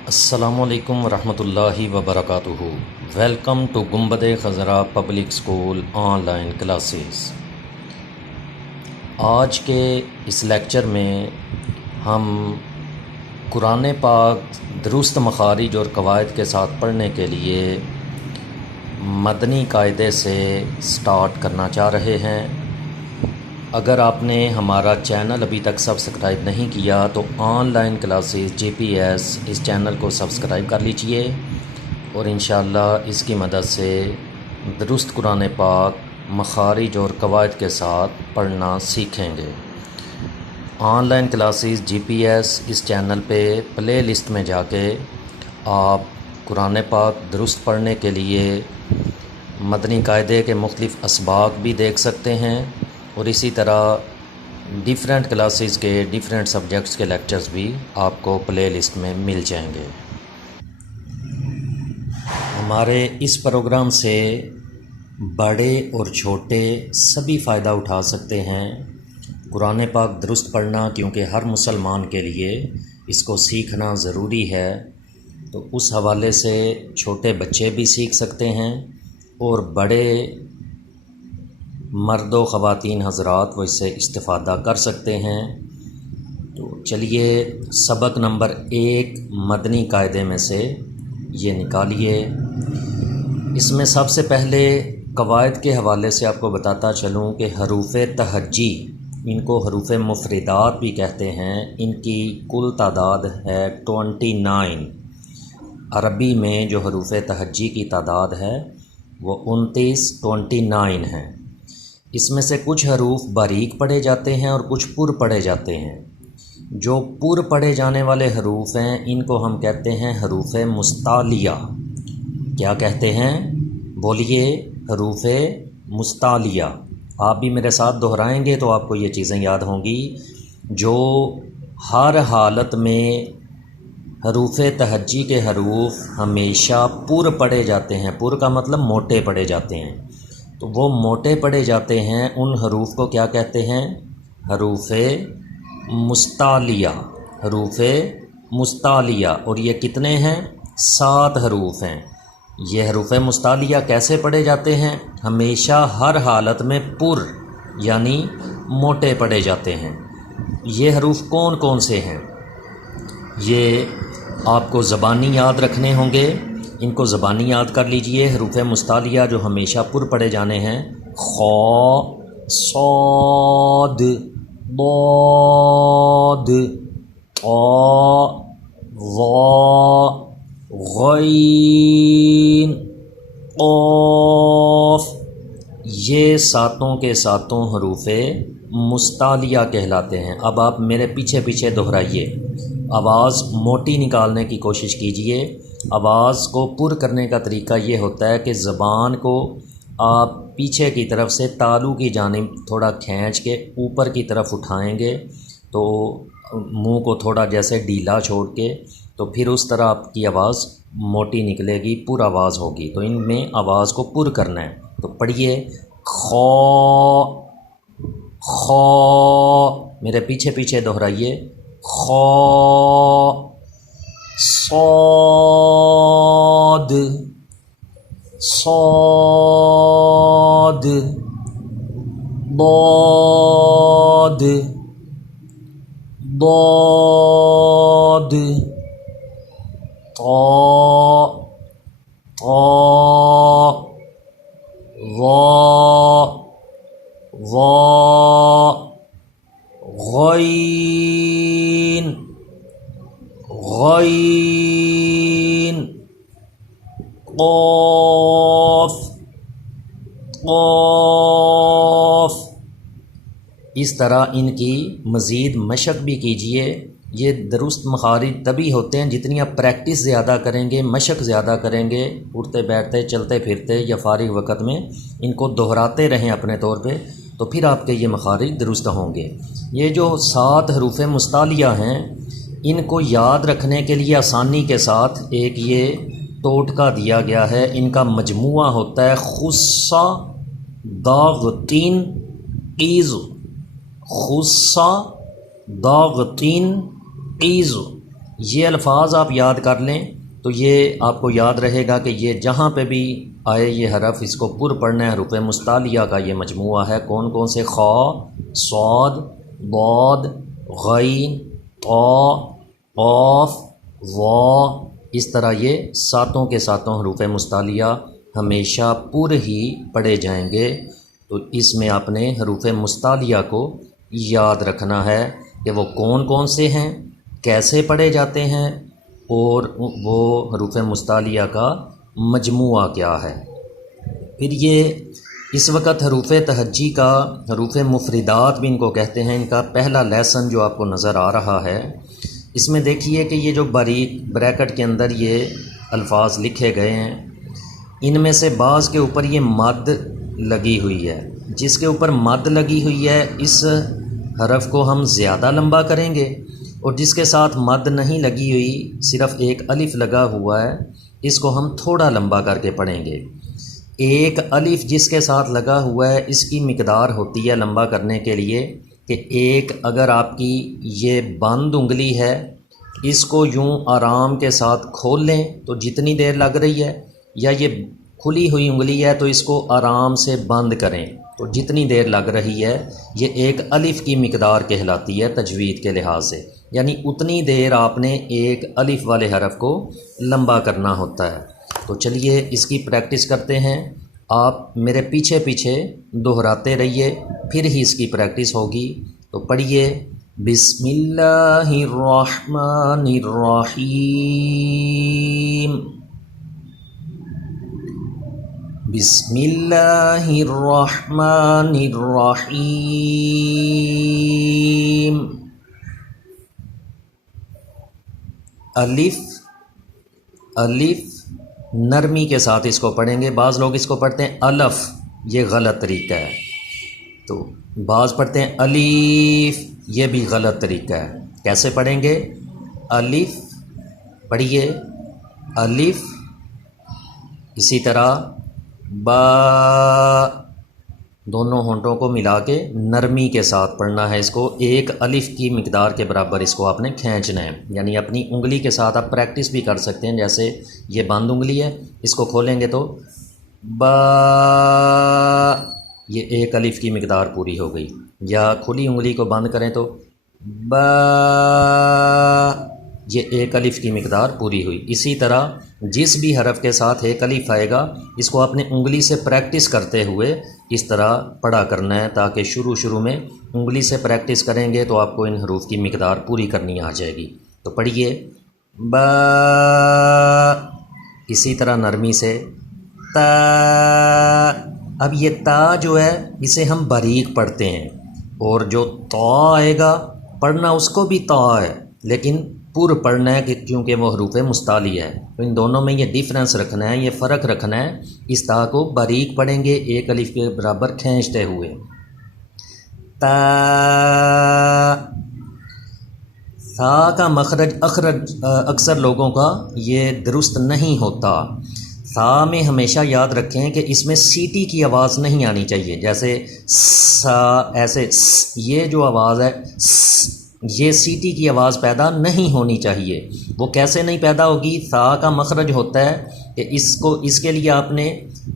السلام علیکم ورحمۃ اللہ وبرکاتہ۔ Welcome to Gumbad Khazra public school online classes. آج کے اس لیکچر میں ہم قرآن پاک درست مخارج اور قواعد کے ساتھ پڑھنے کے لیے مدنی قاعدے سے سٹارٹ کرنا چاہ رہے ہیں۔ اگر آپ نے ہمارا چینل ابھی تک سبسکرائب نہیں کیا تو آن لائن کلاسز GPS اس چینل کو سبسکرائب کر لیجئے اور انشاءاللہ اس کی مدد سے درست قرآن پاک مخارج اور قواعد کے ساتھ پڑھنا سیکھیں گے۔ آن لائن کلاسز GPS اس چینل پہ پلے لسٹ میں جا کے آپ قرآن پاک درست پڑھنے کے لیے مدنی قاعدے کے مختلف اسباق بھی دیکھ سکتے ہیں اور اسی طرح ڈیفرنٹ کلاسز کے ڈیفرنٹ سبجیکٹس کے لیکچرز بھی آپ کو پلے لسٹ میں مل جائیں گے۔ ہمارے اس پروگرام سے بڑے اور چھوٹے سبھی فائدہ اٹھا سکتے ہیں۔ قرآن پاک درست پڑھنا کیونکہ ہر مسلمان کے لیے اس کو سیکھنا ضروری ہے، تو اس حوالے سے چھوٹے بچے بھی سیکھ سکتے ہیں اور بڑے مرد و خواتین حضرات وہ اس سے استفادہ کر سکتے ہیں۔ تو چلیے سبق نمبر 1 مدنی قاعدے میں سے یہ نکالیے۔ اس میں سب سے پہلے قواعد کے حوالے سے آپ کو بتاتا چلوں کہ حروف تہجی، ان کو حروف مفردات بھی کہتے ہیں، ان کی کل تعداد ہے 29۔ عربی میں جو حروف تہجی کی تعداد ہے وہ 29 ہیں۔ اس میں سے کچھ حروف باریک پڑھے جاتے ہیں اور کچھ پر پڑھے جاتے ہیں۔ جو پر پڑھے جانے والے حروف ہیں ان کو ہم کہتے ہیں حروف مستعلیہ۔ کیا کہتے ہیں؟ بولیے، حروف مستعلیہ۔ آپ بھی میرے ساتھ دہرائیں گے تو آپ کو یہ چیزیں یاد ہوں گی۔ جو ہر حالت میں حروف تہجی کے حروف ہمیشہ پر پڑھے جاتے ہیں، پر کا مطلب موٹے پڑھے جاتے ہیں، تو وہ موٹے پڑھے جاتے ہیں، ان حروف کو کیا کہتے ہیں؟ حروف مستعلیہ۔ حروف مستعلیہ، اور یہ کتنے ہیں؟ 7 حروف ہیں۔ یہ حروف مستعلیہ کیسے پڑھے جاتے ہیں؟ ہمیشہ ہر حالت میں پر یعنی موٹے پڑھے جاتے ہیں۔ یہ حروف کون کون سے ہیں؟ یہ آپ کو زبانی یاد رکھنے ہوں گے، ان کو زبانی یاد کر لیجئے۔ حروف مستعلیہ جو ہمیشہ پر پڑھے جانے ہیں: خ، صاد، ضاد، طا، ظا، غین، قاف۔ یہ ساتوں کے ساتوں حروف مستعلیہ کہلاتے ہیں۔ اب آپ میرے پیچھے پیچھے دہرائیے، آواز موٹی نکالنے کی کوشش کیجئے۔ آواز کو پر کرنے کا طریقہ یہ ہوتا ہے کہ زبان کو آپ پیچھے کی طرف سے تالو کی جانب تھوڑا کھینچ کے اوپر کی طرف اٹھائیں گے تو منہ کو تھوڑا جیسے ڈھیلا چھوڑ کے، تو پھر اس طرح آپ کی آواز موٹی نکلے گی، پر آواز ہوگی۔ تو ان میں آواز کو پر کرنا ہے، تو پڑھیے: خ، خ، میرے پیچھے پیچھے دہرائیے، خ، صاد، صاد، ضاد، ضاد، طا، طا، ظا، ظا، غین، غین، قاف، قاف۔ اس طرح ان کی مزید مشق بھی کیجئے۔ یہ درست مخارج تبھی ہوتے ہیں جتنی آپ پریکٹس زیادہ کریں گے، مشق زیادہ کریں گے، اٹھتے بیٹھتے چلتے پھرتے یا فارغ وقت میں ان کو دہراتے رہیں اپنے طور پہ، تو پھر آپ کے یہ مخارج درست ہوں گے۔ یہ جو 7 حروف مستعلیہ ہیں ان کو یاد رکھنے کے لیے آسانی کے ساتھ ایک یہ ٹوٹکا دیا گیا ہے۔ ان کا مجموعہ ہوتا ہے خصہ داغتین قیز، خصہ داغتین قیز، یہ الفاظ آپ یاد کر لیں تو یہ آپ کو یاد رہے گا کہ یہ جہاں پہ بھی آئے یہ حرف اس کو پر پڑھنا ہے۔ حروف مستعلیہ کا یہ مجموعہ ہے، کون کون سے؟ خا، صاد، ضاد، غین، طا، قاف، واو، اس طرح یہ ساتوں کے ساتوں حروف مستعلیہ ہمیشہ پر ہی پڑھے جائیں گے۔ تو اس میں آپ نے حروف مستعلیہ کو یاد رکھنا ہے کہ وہ کون کون سے ہیں، کیسے پڑھے جاتے ہیں، اور وہ حروف مستعلیہ کا مجموعہ کیا ہے۔ پھر یہ اس وقت حروف تہجی کا، حروف مفردات بھی ان کو کہتے ہیں، ان کا پہلا لیسن جو آپ کو نظر آ رہا ہے، اس میں دیکھیے کہ یہ جو باریک بریکٹ کے اندر یہ الفاظ لکھے گئے ہیں، ان میں سے بعض کے اوپر یہ مد لگی ہوئی ہے۔ جس کے اوپر مد لگی ہوئی ہے اس حرف کو ہم زیادہ لمبا کریں گے، اور جس کے ساتھ مد نہیں لگی ہوئی، صرف ایک الف لگا ہوا ہے، اس کو ہم تھوڑا لمبا کر کے پڑھیں گے۔ ایک الف جس کے ساتھ لگا ہوا ہے اس کی مقدار ہوتی ہے لمبا کرنے کے لیے کہ ایک، اگر آپ کی یہ بند انگلی ہے اس کو یوں آرام کے ساتھ کھول لیں تو جتنی دیر لگ رہی ہے، یا یہ کھلی ہوئی انگلی ہے تو اس کو آرام سے بند کریں تو جتنی دیر لگ رہی ہے، یہ ایک الف کی مقدار کہلاتی ہے تجوید کے لحاظ سے، یعنی اتنی دیر آپ نے ایک الف والے حرف کو لمبا کرنا ہوتا ہے۔ تو چلیے اس کی پریکٹس کرتے ہیں، آپ میرے پیچھے پیچھے دہراتے رہیے، پھر ہی اس کی پریکٹس ہوگی۔ تو پڑھیے، بسم اللہ الرحمن الرحیم، بسم اللہ الرحمن الرحیم۔ الف الف نرمی کے ساتھ اس کو پڑھیں گے۔ بعض لوگ اس کو پڑھتے ہیں الف، یہ غلط طریقہ ہے۔ تو بعض پڑھتے ہیں الف، یہ بھی غلط طریقہ ہے۔ کیسے پڑھیں گے؟ الف پڑھیے، الف، اسی طرح با، دونوں ہونٹوں کو ملا کے نرمی کے ساتھ پڑھنا ہے اس کو۔ ایک الف کی مقدار کے برابر اس کو آپ نے کھینچنا ہے، یعنی اپنی انگلی کے ساتھ آپ پریکٹس بھی کر سکتے ہیں۔ جیسے یہ بند انگلی ہے، اس کو کھولیں گے تو با، یہ ایک الف کی مقدار پوری ہو گئی، یا کھلی انگلی کو بند کریں تو با، یہ ایک الف کی مقدار پوری ہوئی۔ اسی طرح جس بھی حرف کے ساتھ ایک الف آئے گا اس کو اپنے انگلی سے پریکٹس کرتے ہوئے اس طرح پڑھا کرنا ہے، تاکہ شروع میں انگلی سے پریکٹس کریں گے تو آپ کو ان حروف کی مقدار پوری کرنی آ جائے گی۔ تو پڑھیے، با، اسی طرح نرمی سے تا۔ اب یہ تا جو ہے اسے ہم باریک پڑھتے ہیں، اور جو تا آئے گا پڑھنا اس کو بھی تا ہے لیکن پر پڑھنا ہے، کیونکہ وہ حروف مستعلیہ ہے۔ تو ان دونوں میں یہ ڈیفرنس رکھنا ہے، یہ فرق رکھنا ہے۔ اس تا کو باریک پڑھیں گے ایک الف کے برابر کھینچتے ہوئے۔ تا، تا کا مخرج اکثر لوگوں کا یہ درست نہیں ہوتا۔ تا میں ہمیشہ یاد رکھیں کہ اس میں سیٹی کی آواز نہیں آنی چاہیے، جیسے سا، ایسے یہ جو آواز ہے یہ سیٹی کی آواز پیدا نہیں ہونی چاہیے۔ وہ کیسے نہیں پیدا ہوگی؟ تا کا مخرج ہوتا ہے کہ اس کے لیے آپ نے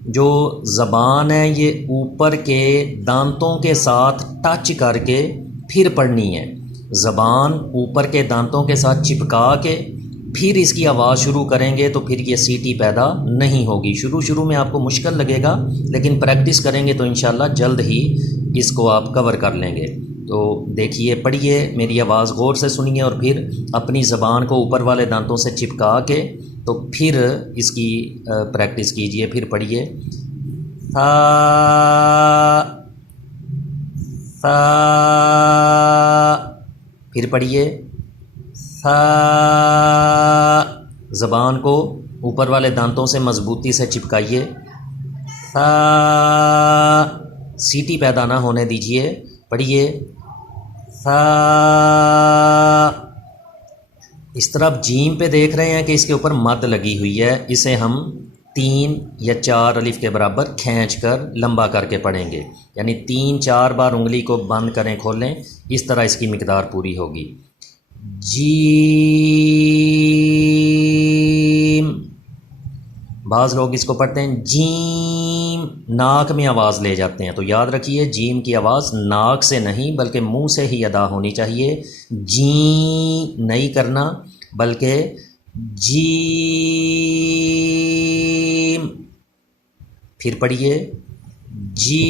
جو زبان ہے یہ اوپر کے دانتوں کے ساتھ ٹچ کر کے پھر پڑھنی ہے۔ زبان اوپر کے دانتوں کے ساتھ چپکا کے پھر اس کی آواز شروع کریں گے تو پھر یہ سیٹی پیدا نہیں ہوگی۔ شروع میں آپ کو مشکل لگے گا، لیکن پریکٹس کریں گے تو انشاءاللہ جلد ہی اس کو آپ کور کر لیں گے۔ تو دیکھیے، پڑھیے، میری آواز غور سے سنیے، اور پھر اپنی زبان کو اوپر والے دانتوں سے چپکا کے تو پھر اس کی پریکٹس کیجئے۔ پھر پڑھیے، تا، تا، پھر پڑھیے، تا، زبان کو اوپر والے دانتوں سے مضبوطی سے چپکائیے، تا، سیٹی پیدا نہ ہونے دیجئے۔ پڑھیے، تا۔ اس طرف جیم پہ دیکھ رہے ہیں کہ اس کے اوپر مد لگی ہوئی ہے، اسے ہم 3 یا 4 الف کے برابر کھینچ کر لمبا کر کے پڑھیں گے، یعنی 3-4 بار انگلی کو بند کریں، کھولیں، اس طرح اس کی مقدار پوری ہوگی۔ جیم، بعض لوگ اس کو پڑھتے ہیں جیم، ناک میں آواز لے جاتے ہیں، تو یاد رکھیے جیم کی آواز ناک سے نہیں بلکہ منہ سے ہی ادا ہونی چاہیے، جیم نہیں کرنا بلکہ جیم۔ پھر پڑھیے جیم،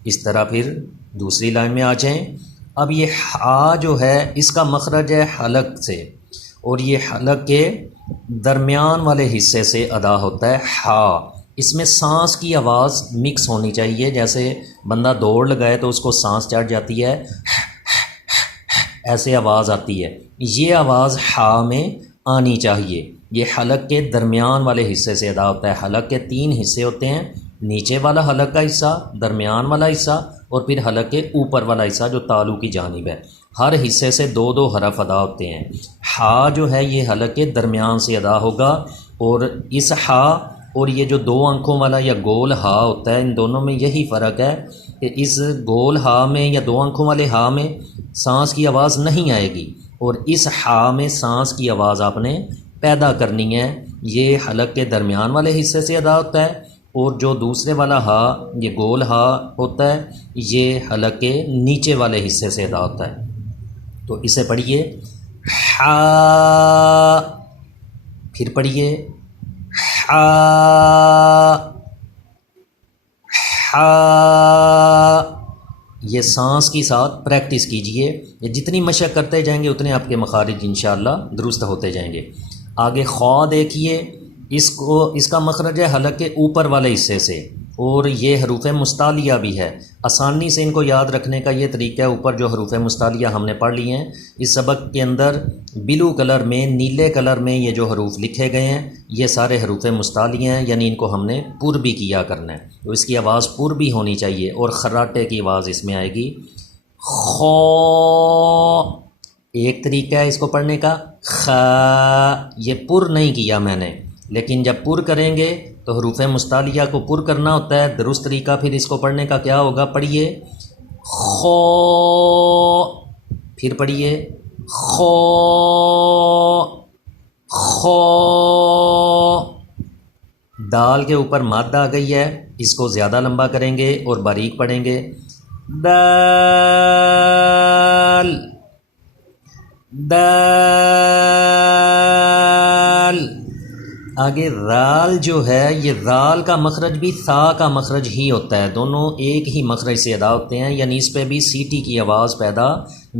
اس طرح پھر دوسری لائن میں آ جائیں۔ اب یہ ہا جو ہے اس کا مخرج ہے حلق سے، اور یہ حلق کے درمیان والے حصے سے ادا ہوتا ہے ہا۔ اس میں سانس کی آواز مکس ہونی چاہیے، جیسے بندہ دوڑ لگائے تو اس کو سانس چڑھ جاتی ہے، ایسے آواز آتی ہے، یہ آواز ہا میں آنی چاہیے۔ یہ حلق کے درمیان والے حصے سے ادا ہوتا ہے۔ حلق کے 3 حصے ہوتے ہیں، نیچے والا حلق کا حصہ، درمیان والا حصہ اور پھر حلق کے اوپر والا حصہ جو تالو کی جانب ہے۔ ہر حصے سے 2 حرف ادا ہوتے ہیں۔ ہا جو ہے یہ حلق کے درمیان سے ادا ہوگا، اور اس ہا اور یہ جو 2 آنکھوں والا یا گول ہا ہوتا ہے، ان دونوں میں یہی فرق ہے کہ اس گول ہا میں یا 2 آنکھوں والے ہا میں سانس کی آواز نہیں آئے گی، اور اس ہا میں سانس کی آواز آپ نے پیدا کرنی ہے۔ یہ حلق کے درمیان والے حصے سے ادا ہوتا ہے، اور جو دوسرے والا ہا یہ گول ہا ہوتا ہے یہ حلق کے نیچے والے حصے سے ادا ہوتا ہے۔ تو اسے پڑھیے ہا، پھر پڑھیے ہا، ہا۔ یہ سانس کے ساتھ پریکٹس کیجئے، یہ جتنی مشق کرتے جائیں گے اتنے آپ کے مخارج انشاءاللہ درست ہوتے جائیں گے۔ آگے خوا دیکھیے، اس کا مخرج ہے حلق کے اوپر والے حصے سے، اور یہ حروف مستعلیہ بھی ہے۔ آسانی سے ان کو یاد رکھنے کا یہ طریقہ ہے، اوپر جو حروف مستعلیہ ہم نے پڑھ لی ہیں اس سبق کے اندر بلو کلر میں، نیلے کلر میں یہ جو حروف لکھے گئے ہیں یہ سارے حروف مستعلیہ ہیں، یعنی ان کو ہم نے پر بھی کیا کرنا ہے، تو اس کی آواز پر بھی ہونی چاہیے، اور خراٹے کی آواز اس میں آئے گی خو۔ ایک طریقہ ہے اس کو پڑھنے کا خا، یہ پر نہیں کیا میں نے، لیکن جب پر کریں گے تو حروف مستعلیہ کو پر کرنا ہوتا ہے۔ درست طریقہ پھر اس کو پڑھنے کا کیا ہوگا، پڑھیے خو، پھر پڑھیے خو، خو۔ دال کے اوپر مادہ آ گئی ہے، اس کو زیادہ لمبا کریں گے اور باریک پڑھیں گے، دال، دال۔ آگے رال جو ہے یہ رال کا مخرج بھی ثا کا مخرج ہی ہوتا ہے، دونوں ایک ہی مخرج سے ادا ہوتے ہیں، یعنی اس پہ بھی سیٹی کی آواز پیدا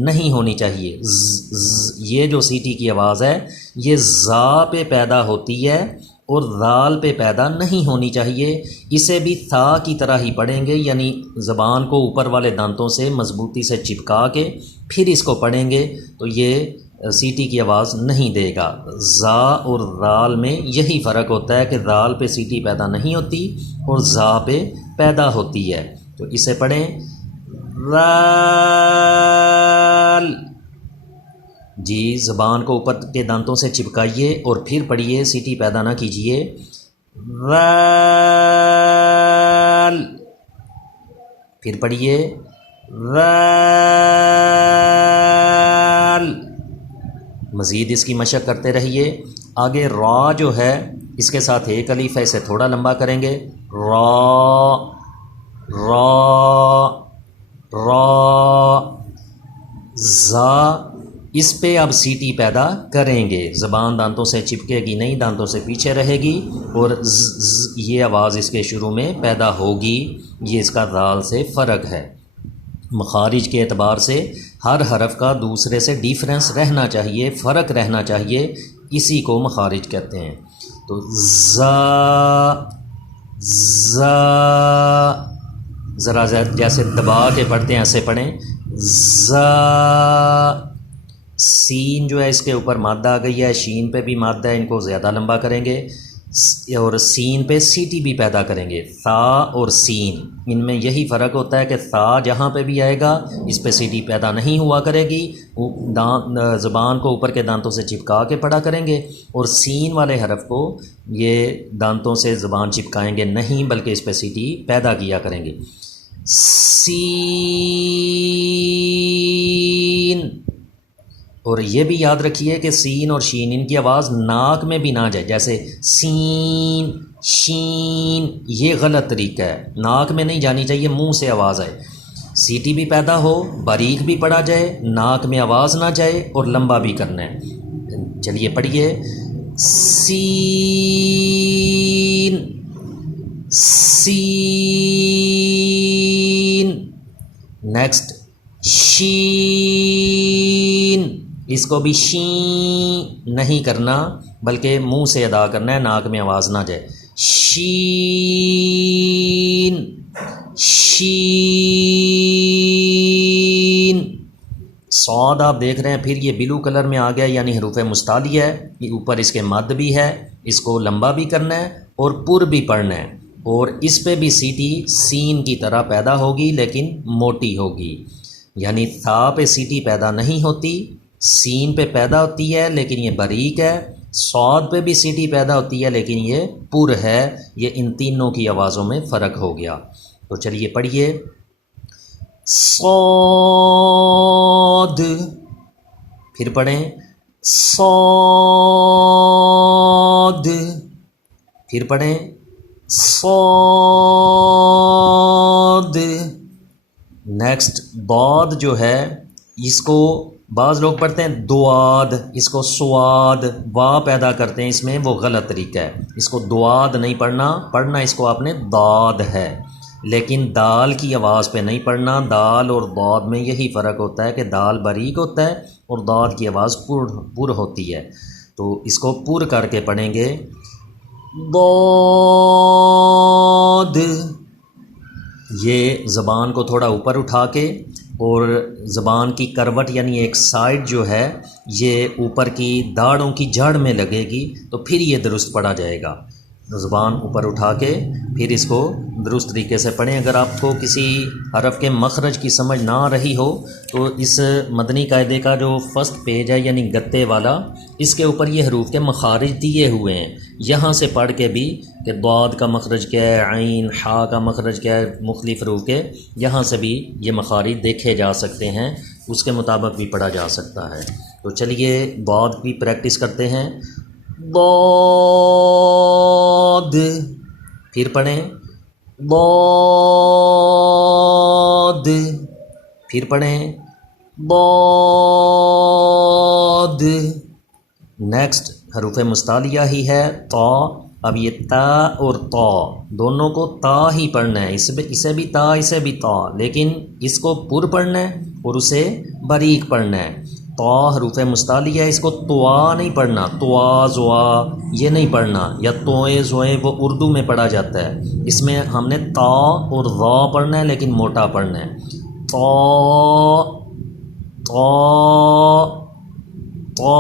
نہیں ہونی چاہیے۔ یہ جو سیٹی کی آواز ہے یہ زا پہ پیدا ہوتی ہے اور رال پہ پیدا نہیں ہونی چاہیے۔ اسے بھی ثا کی طرح ہی پڑھیں گے، یعنی زبان کو اوپر والے دانتوں سے مضبوطی سے چپکا کے پھر اس کو پڑھیں گے تو یہ سیٹی کی آواز نہیں دے گا۔ زا اور رال میں یہی فرق ہوتا ہے کہ رال پہ سیٹی پیدا نہیں ہوتی اور زا پہ پیدا ہوتی ہے، تو اسے پڑھیں رال۔ جی زبان کو اوپر کے دانتوں سے چپکائیے اور پھر پڑھیے، سیٹی پیدا نہ کیجیے، رال، پھر پڑھیے رال۔ مزید اس کی مشق کرتے رہیے۔ آگے را جو ہے اس کے ساتھ ایک الف ہے، اسے تھوڑا لمبا کریں گے، را، را، را۔ زا، اس پہ اب سیٹی پیدا کریں گے، زبان دانتوں سے چپکے گی نہیں، دانتوں سے پیچھے رہے گی، اور یہ آواز اس کے شروع میں پیدا ہوگی۔ یہ اس کا رال سے فرق ہے۔ مخارج کے اعتبار سے ہر حرف کا دوسرے سے ڈیفرنس رہنا چاہیے، فرق رہنا چاہیے، اسی کو مخارج کہتے ہیں۔ تو زا، زا، ذرا جیسے دبا کے پڑھتے ہیں ایسے پڑھیں، زا۔ سین جو ہے اس کے اوپر مادہ آ گئی ہے، شین پہ بھی مادہ ہے، ان کو زیادہ لمبا کریں گے، اور سین پہ سیٹی بھی پیدا کریں گے۔ ثا اور سین، ان میں یہی فرق ہوتا ہے کہ ثا جہاں پہ بھی آئے گا اس پہ سیٹی پیدا نہیں ہوا کرے گی، زبان کو اوپر کے دانتوں سے چپکا کے پڑھا کریں گے، اور سین والے حرف کو یہ دانتوں سے زبان چپکائیں گے نہیں بلکہ اس پہ سیٹی پیدا کیا کریں گے۔ سین، اور یہ بھی یاد رکھیے کہ سین اور شین ان کی آواز ناک میں بھی نہ جائے، جیسے سین شین، یہ غلط طریقہ ہے، ناک میں نہیں جانی چاہیے، منہ سے آواز آئے، سیٹی بھی پیدا ہو، باریک بھی پڑھا جائے، ناک میں آواز نہ جائے اور لمبا بھی کرنا ہے۔ چلیے پڑھیے، سین سین، نیکسٹ شین، اس کو بھی شین نہیں کرنا بلکہ منہ سے ادا کرنا ہے، ناک میں آواز نہ جائے، شین شین۔ صاد آپ دیکھ رہے ہیں پھر یہ بلو کلر میں آ گیا، یعنی حروف مستعلیہ ہے، اوپر اس کے مد بھی ہے، اس کو لمبا بھی کرنا ہے اور پر بھی پڑھنا ہے، اور اس پہ بھی سیٹی سین کی طرح پیدا ہوگی لیکن موٹی ہوگی، یعنی تھا پہ سیٹی پیدا نہیں ہوتی، سین پہ پیدا ہوتی ہے لیکن یہ باریک ہے، صاد پہ بھی سیٹی پیدا ہوتی ہے لیکن یہ پر ہے، یہ ان تینوں کی آوازوں میں فرق ہو گیا۔ تو چلیے پڑھیے، صاد، پھر پڑھیں صاد، پھر پڑھیں صاد۔ نیکسٹ ضاد جو ہے، اس کو بعض لوگ پڑھتے ہیں دواد، اس کو سواد، وا پیدا کرتے ہیں، اس میں وہ غلط طریقہ ہے، اس کو دواد نہیں پڑھنا، پڑھنا اس کو آپ نے داد ہے، لیکن دال کی آواز پہ نہیں پڑھنا، دال اور ضاد میں یہی فرق ہوتا ہے کہ دال باریک ہوتا ہے اور ضاد کی آواز پر ہوتی ہے، تو اس کو پر کر کے پڑھیں گے، ضاد، یہ زبان کو تھوڑا اوپر اٹھا کے، اور زبان کی کروٹ یعنی ایک سائڈ جو ہے یہ اوپر کی داڑھوں کی جڑ میں لگے گی، تو پھر یہ درست پڑھا جائے گا، زبان اوپر اٹھا کے پھر اس کو درست طریقے سے پڑھیں۔ اگر آپ کو کسی حرف کے مخرج کی سمجھ نہ آ رہی ہو تو اس مدنی قاعدے کا جو فرسٹ پیج ہے یعنی گتے والا، اس کے اوپر یہ حروف کے مخارج دیے ہوئے ہیں، یہاں سے پڑھ کے بھی کہ ضاد کا مخرج کیا ہے، عین حا کا مخرج کیا ہے، مختلف حروف کے یہاں سے بھی یہ مخارج دیکھے جا سکتے ہیں، اس کے مطابق بھی پڑھا جا سکتا ہے۔ تو چلیے ضاد کی پریکٹس کرتے ہیں، ضاد، پھر پڑھیں ضاد، پھر پڑھیں ضاد۔ نیکسٹ حروف مستعلیہ ہی ہے طا، اب یہ تا اور طا دونوں کو تا ہی پڑھنا ہے، اسے بھی تا اسے بھی تا، لیکن اس کو پر پڑھنا ہے اور اسے باریک پڑھنا ہے۔ طا حروف مستعلیہ ہے، اس کو طوا نہیں پڑھنا، طوا زوا یہ نہیں پڑھنا، یا توئے زوئے وہ اردو میں پڑھا جاتا ہے، اس میں ہم نے تا اور ضا پڑھنا ہے لیکن موٹا پڑھنا ہے، طا طا طا۔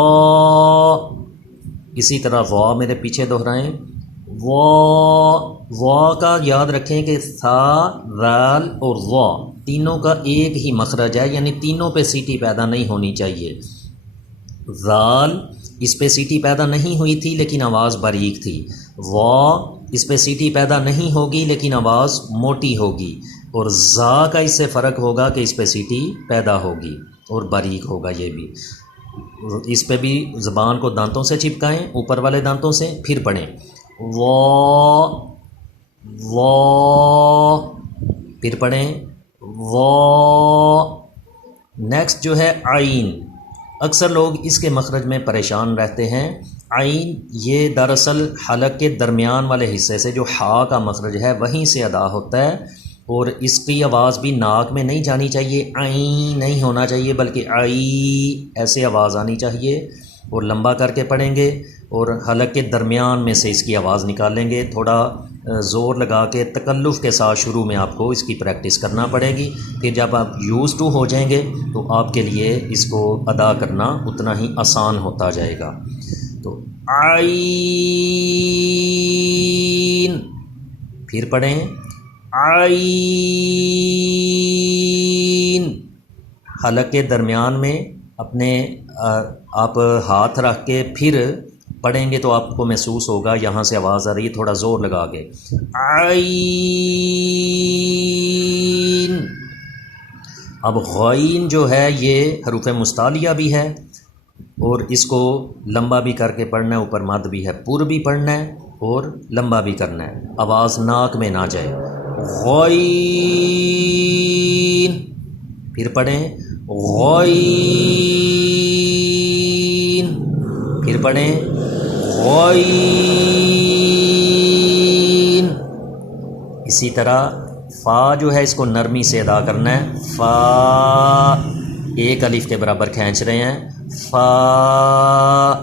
اسی طرح وا میرے پیچھے دہرائیں، وا کا یاد رکھیں کہ ثا، ذال اور وا تینوں کا ایک ہی مخرج ہے، یعنی تینوں پہ سیٹی پیدا نہیں ہونی چاہیے۔ ذال اس پہ سیٹی پیدا نہیں ہوئی تھی لیکن آواز باریک تھی، وا اس پہ سیٹی پیدا نہیں ہوگی لیکن آواز موٹی ہوگی، اور زا کا اس سے فرق ہوگا کہ اس پہ سیٹی پیدا ہوگی اور باریک ہوگا، یہ بھی اس پہ بھی زبان کو دانتوں سے چپکائیں، اوپر والے دانتوں سے، پھر پڑھیں وا وا، پھر پڑھیں وا۔ نیکسٹ جو ہے عین، اکثر لوگ اس کے مخرج میں پریشان رہتے ہیں، عین یہ دراصل حلق کے درمیان والے حصے سے جو ہا کا مخرج ہے وہیں سے ادا ہوتا ہے، اور اس کی آواز بھی ناک میں نہیں جانی چاہیے، عین نہیں ہونا چاہیے بلکہ عی ایسے آواز آنی چاہیے، اور لمبا کر کے پڑھیں گے اور حلق کے درمیان میں سے اس کی آواز نکالیں گے، تھوڑا زور لگا کے تکلف کے ساتھ شروع میں آپ کو اس کی پریکٹس کرنا پڑے گی، پھر جب آپ یوز ٹو ہو جائیں گے تو آپ کے لیے اس کو ادا کرنا اتنا ہی آسان ہوتا جائے گا۔ تو عین، پھر پڑھیں عین، حلق کے درمیان میں اپنے آپ ہاتھ رکھ کے پھر پڑھیں گے تو آپ کو محسوس ہوگا یہاں سے آواز آ رہی ہے، تھوڑا زور لگا کے عین اب غین جو ہے یہ حروف مستعلیہ بھی ہے اور اس کو لمبا بھی کر کے پڑھنا ہے، اوپر مد بھی ہے، پر بھی پڑھنا ہے اور لمبا بھی کرنا ہے، آواز ناک میں نہ جائے۔ غین، پھر پڑھیں غین، پھر پڑھیں غین۔ اسی طرح فا جو ہے اس کو نرمی سے ادا کرنا ہے، فا ایک الف کے برابر کھینچ رہے ہیں، فا۔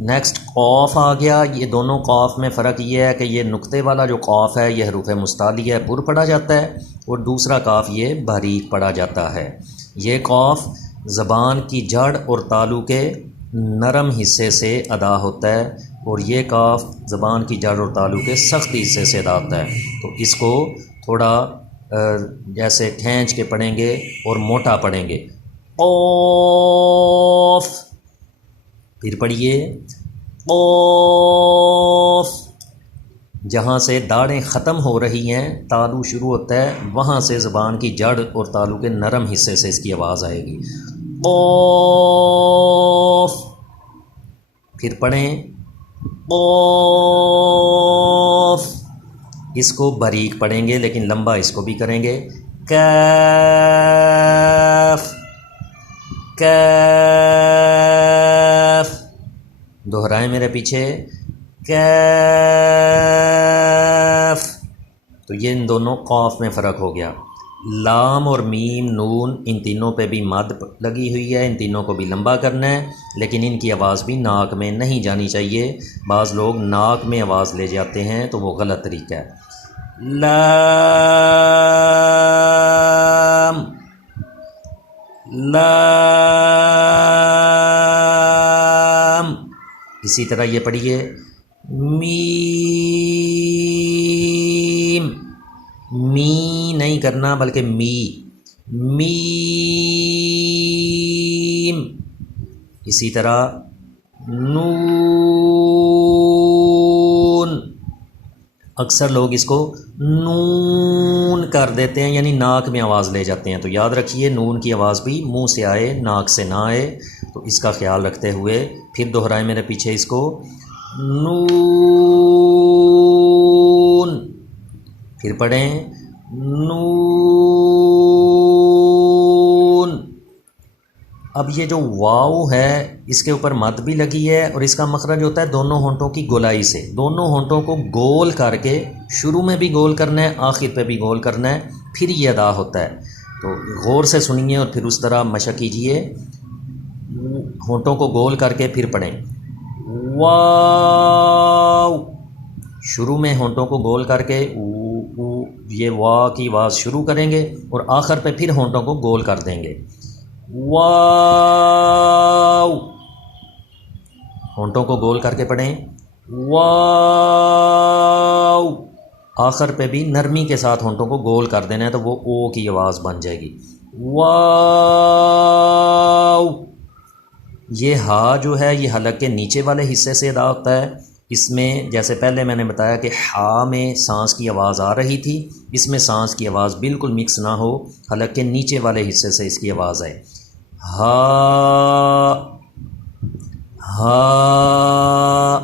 نیکسٹ قوف آ گیا، یہ دونوں قوف میں فرق یہ ہے کہ یہ نقطے والا جو قوف ہے یہ حروف مستعلیہ ہے، پر پڑھا جاتا ہے، اور دوسرا قاف یہ باریک پڑھا جاتا ہے۔ یہ قوف زبان کی جڑ اور تالو کے نرم حصے سے ادا ہوتا ہے، اور یہ قاف زبان کی جڑ اور تالو کے سخت حصے سے ادا ہوتا ہے۔ تو اس کو تھوڑا جیسے کھینچ کے پڑھیں گے اور موٹا پڑھیں گے، قوف۔ پھر پڑھیے قوف، جہاں سے داڑیں ختم ہو رہی ہیں تالو شروع ہوتا ہے، وہاں سے زبان کی جڑ اور تالو کے نرم حصے سے اس کی آواز آئے گی، قوف۔ پھر پڑھیں قوف، اس کو باریک پڑھیں گے لیکن لمبا اس کو بھی کریں گے، کاف، کاف، دہرائیں میرے پیچھے، کاف۔ تو یہ ان دونوں قاف میں فرق ہو گیا۔ لام اور میم، نون، ان تینوں پہ بھی مد لگی ہوئی ہے، ان تینوں کو بھی لمبا کرنا ہے، لیکن ان کی آواز بھی ناک میں نہیں جانی چاہیے۔ بعض لوگ ناک میں آواز لے جاتے ہیں تو وہ غلط طریقہ ہے۔ لام، لام۔ اسی طرح یہ پڑھیے میم، می نہیں کرنا بلکہ می، میم۔ اسی طرح نون، اکثر لوگ اس کو نون کر دیتے ہیں، یعنی ناک میں آواز لے جاتے ہیں، تو یاد رکھیے نون کی آواز بھی منہ سے آئے، ناک سے نہ آئے، تو اس کا خیال رکھتے ہوئے پھر دہرائیں میرے پیچھے اس کو، نون۔ پھر پڑھیں نون۔ اب یہ جو واو ہے اس کے اوپر مد بھی لگی ہے، اور اس کا مخرج ہوتا ہے دونوں ہونٹوں کی گولائی سے، دونوں ہونٹوں کو گول کر کے شروع میں بھی گول کرنا ہے، آخر پہ بھی گول کرنا ہے، پھر یہ ادا ہوتا ہے۔ تو غور سے سنیے اور پھر اس طرح مشق کیجیے، ہونٹوں کو گول کر کے پھر پڑھیں، واو۔ شروع میں ہونٹوں کو گول کر کے یہ وا کی آواز شروع کریں گے، اور آخر پہ پھر ہونٹوں کو گول کر دیں گے، واو۔ ہونٹوں کو گول کر کے پڑھیں، واو۔ آخر پہ بھی نرمی کے ساتھ ہونٹوں کو گول کر دینا ہے تو وہ او کی آواز بن جائے گی، واو۔ یہ ہا جو ہے یہ حلق کے نیچے والے حصے سے ادا ہوتا ہے، اس میں جیسے پہلے میں نے بتایا کہ ہا میں سانس کی آواز آ رہی تھی، اس میں سانس کی آواز بالکل مکس نہ ہو، حلق کے نیچے والے حصے سے اس کی آواز آئے، ہا، ہا۔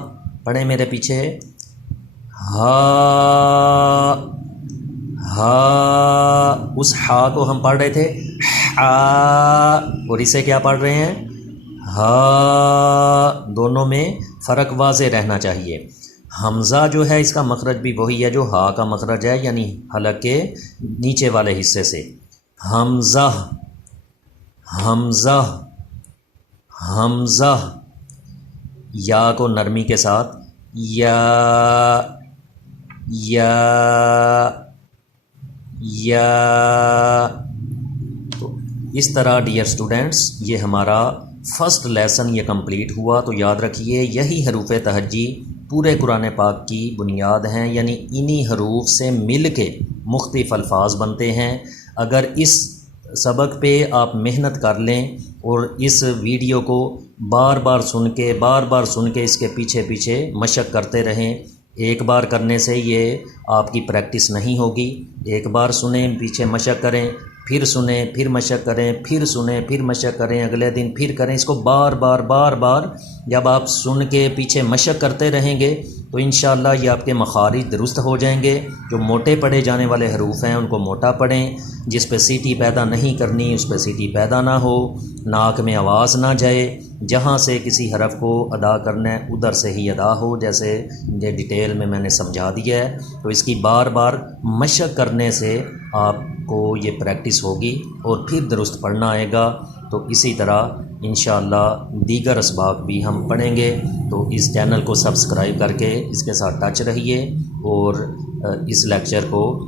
پڑھیں میرے پیچھے، ہا، ہا۔ اس ہا کو ہم پڑھ رہے تھے ہا، اور اسے کیا پڑھ رہے ہیں، ہا۔ دونوں میں فرق واضح رہنا چاہیے۔ حمزہ جو ہے اس کا مخرج بھی وہی ہے جو ہا کا مخرج ہے، یعنی حلق کے نیچے والے حصے سے، حمزہ، حمزہ، حمزہ۔ یا کو نرمی کے ساتھ، یا، یا، یا۔ تو اس طرح ڈیئر اسٹوڈنٹس یہ ہمارا فرسٹ لیسن یہ کمپلیٹ ہوا۔ تو یاد رکھیے یہی حروف تہجی پورے قرآن پاک کی بنیاد ہیں، یعنی انہی حروف سے مل کے مختلف الفاظ بنتے ہیں۔ اگر اس سبق پہ آپ محنت کر لیں اور اس ویڈیو کو بار بار سن کے اس کے پیچھے پیچھے مشق کرتے رہیں، ایک بار کرنے سے یہ آپ کی پریکٹس نہیں ہوگی، ایک بار سنیں، پیچھے مشق کریں، پھر سنیں، پھر مشق کریں، پھر سنیں، پھر مشق کریں، اگلے دن پھر کریں، اس کو بار بار بار بار جب آپ سن کے پیچھے مشق کرتے رہیں گے تو انشاءاللہ یہ آپ کے مخارج درست ہو جائیں گے۔ جو موٹے پڑھے جانے والے حروف ہیں ان کو موٹا پڑھیں، جس پہ سیٹی پیدا نہیں کرنی اس پہ سیٹی پیدا نہ ہو، ناک میں آواز نہ جائے، جہاں سے کسی حرف کو ادا کرنا ہے ادھر سے ہی ادا ہو، جیسے یہ ڈیٹیل میں نے سمجھا دیا ہے۔ تو اس کی بار بار مشق کرنے سے آپ کو یہ پریکٹس ہوگی اور پھر درست پڑھنا آئے گا۔ تو اسی طرح انشاءاللہ دیگر اسباق بھی ہم پڑھیں گے، تو اس چینل کو سبسکرائب کر کے اس کے ساتھ ٹچ رہیے اور اس لیکچر کو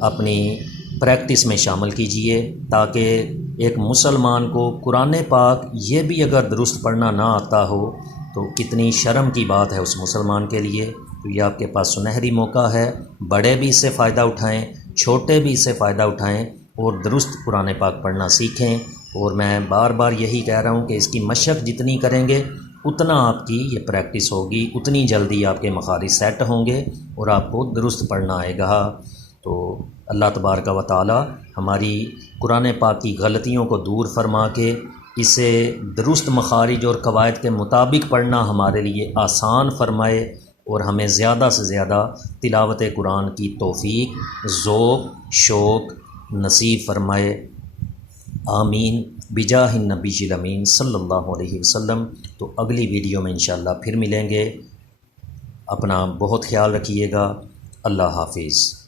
اپنی پریکٹس میں شامل کیجئے، تاکہ ایک مسلمان کو قرآن پاک یہ بھی اگر درست پڑھنا نہ آتا ہو تو کتنی شرم کی بات ہے اس مسلمان کے لیے۔ تو یہ آپ کے پاس سنہری موقع ہے، بڑے بھی اس سے فائدہ اٹھائیں، چھوٹے بھی اس سے فائدہ اٹھائیں اور درست قرآن پاک پڑھنا سیکھیں۔ اور میں بار بار یہی کہہ رہا ہوں کہ اس کی مشق جتنی کریں گے اتنا آپ کی یہ پریکٹس ہوگی، اتنی جلدی آپ کے مخارج سیٹ ہوں گے اور آپ کو درست پڑھنا آئے گا۔ تو اللہ تبارک و تعالی ہماری قرآن پاک کی غلطیوں کو دور فرما کے اسے درست مخارج اور قواعد کے مطابق پڑھنا ہمارے لیے آسان فرمائے اور ہمیں زیادہ سے زیادہ تلاوت قرآن کی توفیق، ذوق، شوق نصیب فرمائے۔ آمین بجاہ النبی الامین صلی اللہ علیہ وسلم۔ تو اگلی ویڈیو میں انشاءاللہ پھر ملیں گے۔ اپنا بہت خیال رکھیے گا۔ اللہ حافظ۔